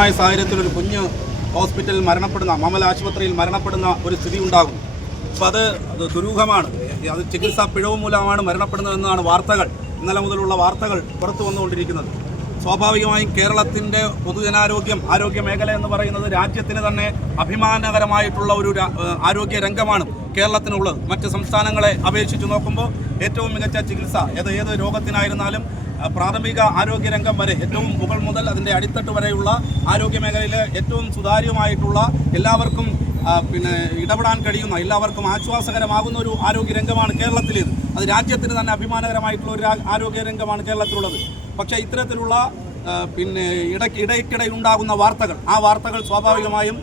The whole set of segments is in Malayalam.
ദുരൂഹമായ സാഹചര്യത്തിൽ ഒരു കുഞ്ഞ് ഹോസ്പിറ്റലിൽ മരണപ്പെടുന്ന മമൽ ആശുപത്രിയിൽ മരണപ്പെടുന്ന ഒരു സ്ഥിതി ഉണ്ടാകും. അപ്പോൾ അത് ദുരൂഹമാണ്. അത് ചികിത്സാ പിഴവ് മൂലമാണ് മരണപ്പെടുന്നതെന്നാണ് വാർത്തകൾ, ഇന്നലെ മുതലുള്ള വാർത്തകൾ പുറത്തു വന്നുകൊണ്ടിരിക്കുന്നത്. സ്വാഭാവികമായും കേരളത്തിൻ്റെ ആരോഗ്യ മേഖല എന്ന് പറയുന്നത് രാജ്യത്തിന് തന്നെ അഭിമാനകരമായിട്ടുള്ള ഒരു ആരോഗ്യ രംഗമാണ് കേരളത്തിനുള്ളത്. മറ്റ് സംസ്ഥാനങ്ങളെ അപേക്ഷിച്ച് നോക്കുമ്പോൾ ഏറ്റവും മികച്ച ചികിത്സ ഏത് രോഗത്തിനായിരുന്നാലും പ്രാഥമിക ആരോഗ്യരംഗം വരെ ഏറ്റവും മുകൾ മുതൽ അതിൻ്റെ അടിത്തട്ട് വരെയുള്ള ആരോഗ്യ മേഖലയിൽ ഏറ്റവും സുതാര്യമായിട്ടുള്ള എല്ലാവർക്കും ഇടപെടാൻ കഴിയുന്ന എല്ലാവർക്കും ആശ്വാസകരമാകുന്ന ഒരു ആരോഗ്യരംഗമാണ് കേരളത്തിലേത്. അത് രാജ്യത്തിന് തന്നെ അഭിമാനകരമായിട്ടുള്ള ഒരു ആരോഗ്യരംഗമാണ് കേരളത്തിലുള്ളത്. പക്ഷേ ഇത്തരത്തിലുള്ള ഇടയ്ക്കിടെ ഉണ്ടാകുന്ന വാർത്തകൾ, ആ വാർത്തകൾ സ്വാഭാവികമായും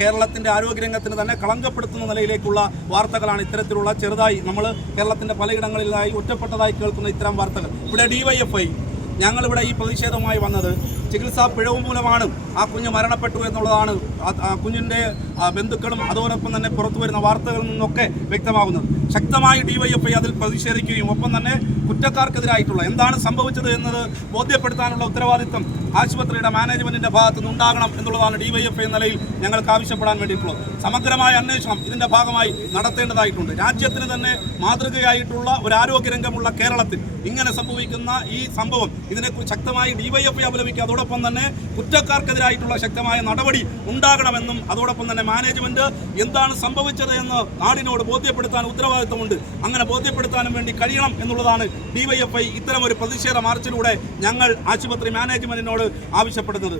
കേരളത്തിൻ്റെ ആരോഗ്യരംഗത്തിന് തന്നെ കളങ്കപ്പെടുത്തുന്ന നിലയിലേക്കുള്ള വാർത്തകളാണ്. ഇത്തരത്തിലുള്ള ചെറുതായി നമ്മൾ കേരളത്തിൻ്റെ പലയിടങ്ങളിലായി ഒറ്റപ്പെട്ടതായി കേൾക്കുന്ന ഇത്തരം വാർത്തകൾ. ഇവിടെ DYFI ഞങ്ങളിവിടെ ഈ പ്രതിഷേധവുമായി വന്നത് ചികിത്സാ പിഴവ് മൂലമാണ് ആ കുഞ്ഞ് മരണപ്പെട്ടു എന്നുള്ളതാണ് ആ കുഞ്ഞിൻ്റെ ബന്ധുക്കളും അതോടൊപ്പം തന്നെ പുറത്തു വരുന്ന വാർത്തകളിൽ നിന്നൊക്കെ വ്യക്തമാകുന്നത്. ശക്തമായി DYFI അതിൽ പ്രതിഷേധിക്കുകയും ഒപ്പം തന്നെ കുറ്റക്കാർക്കെതിരായിട്ടുള്ള എന്താണ് സംഭവിച്ചത് എന്നത് ബോധ്യപ്പെടുത്താനുള്ള ഉത്തരവാദിത്വം ആശുപത്രിയുടെ മാനേജ്മെൻറ്റിൻ്റെ ഭാഗത്തു നിന്നുണ്ടാകണം എന്നുള്ളതാണ് DYFI നിലയിൽ ഞങ്ങൾക്ക് ആവശ്യപ്പെടാൻ വേണ്ടിയിട്ടുള്ളത്. സമഗ്രമായ അന്വേഷണം ഇതിൻ്റെ ഭാഗമായി നടത്തേണ്ടതായിട്ടുണ്ട്. രാജ്യത്തിന് തന്നെ മാതൃകയായിട്ടുള്ള ഒരു ആരോഗ്യരംഗമുള്ള കേരളത്തിൽ ഇങ്ങനെ സംഭവിക്കുന്ന ഈ സംഭവം ഇതിനെക്കുറിച്ച് ശക്തമായി DYFI അപലപിക്കുക. അതോടൊപ്പം തന്നെ കുറ്റക്കാർക്കെതിരായിട്ടുള്ള ശക്തമായ നടപടി ഉണ്ടാകണമെന്നും അതോടൊപ്പം തന്നെ മാനേജ്മെൻറ്റ് എന്താണ് സംഭവിച്ചത് എന്ന് നാടിനോട് ബോധ്യപ്പെടുത്താൻ ഉത്തരവാദിത്വമുണ്ട്. അങ്ങനെ ബോധ്യപ്പെടുത്താനും വേണ്ടി കഴിയണം എന്നുള്ളതാണ് DYFI ഇത്തരമൊരു പ്രതിഷേധ മാർച്ചിലൂടെ ഞങ്ങൾ ആശുപത്രി മാനേജ്മെൻറ്റിനോട് ആവശ്യപ്പെടുന്നത്.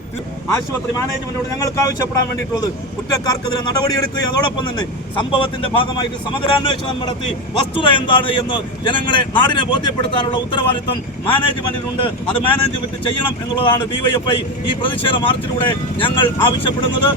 ആശുപത്രി മാനേജ്മെൻറ്റിനോട് ഞങ്ങൾക്ക് ആവശ്യപ്പെടാൻ വേണ്ടിയിട്ടുള്ളത് കുറ്റക്കാർക്കെതിരെ നടപടിയെടുക്കുകയും അതോടൊപ്പം തന്നെ സംഭവത്തിൻ്റെ ഭാഗമായിട്ട് സമഗ്രാന്വേഷണം നടത്തി വസ്തുത എന്താണ് എന്ന് ജനങ്ങളെ നാടിനെ ബോധ്യപ്പെടുത്താനുള്ള ഉത്തരവാദിത്വം മാനേജ്മെൻറ്റിനുണ്ട്. അത് മാനേജ്മെൻറ്റ് ചെയ്യണം എന്നുള്ളതാണ് DYFI ഈ പ്രതിഷേധ മാർച്ചിലൂടെ ഞങ്ങൾ ആവശ്യപ്പെടുന്നത്.